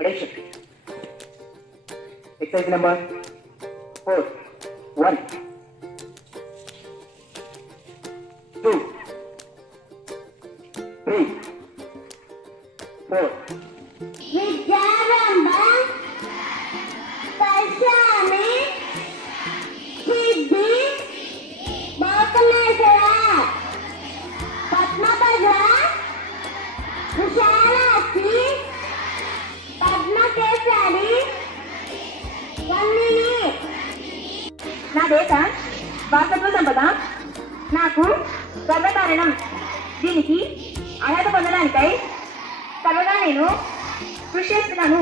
Attention. Exercise number 4. 1, 2, 3, 4. విద్యారంభ పైశామి సిద్ధి భౌతమేశ్వర పద్మపద విశాలాక్షి పద్మకేసరి వన్నిని. నా దేశ వారసత్వ సంపద నాకు గర్వకారణం. దీనికి అర్హత పొందడానికై సర్వదా నేను కృషి చేస్తున్నాను.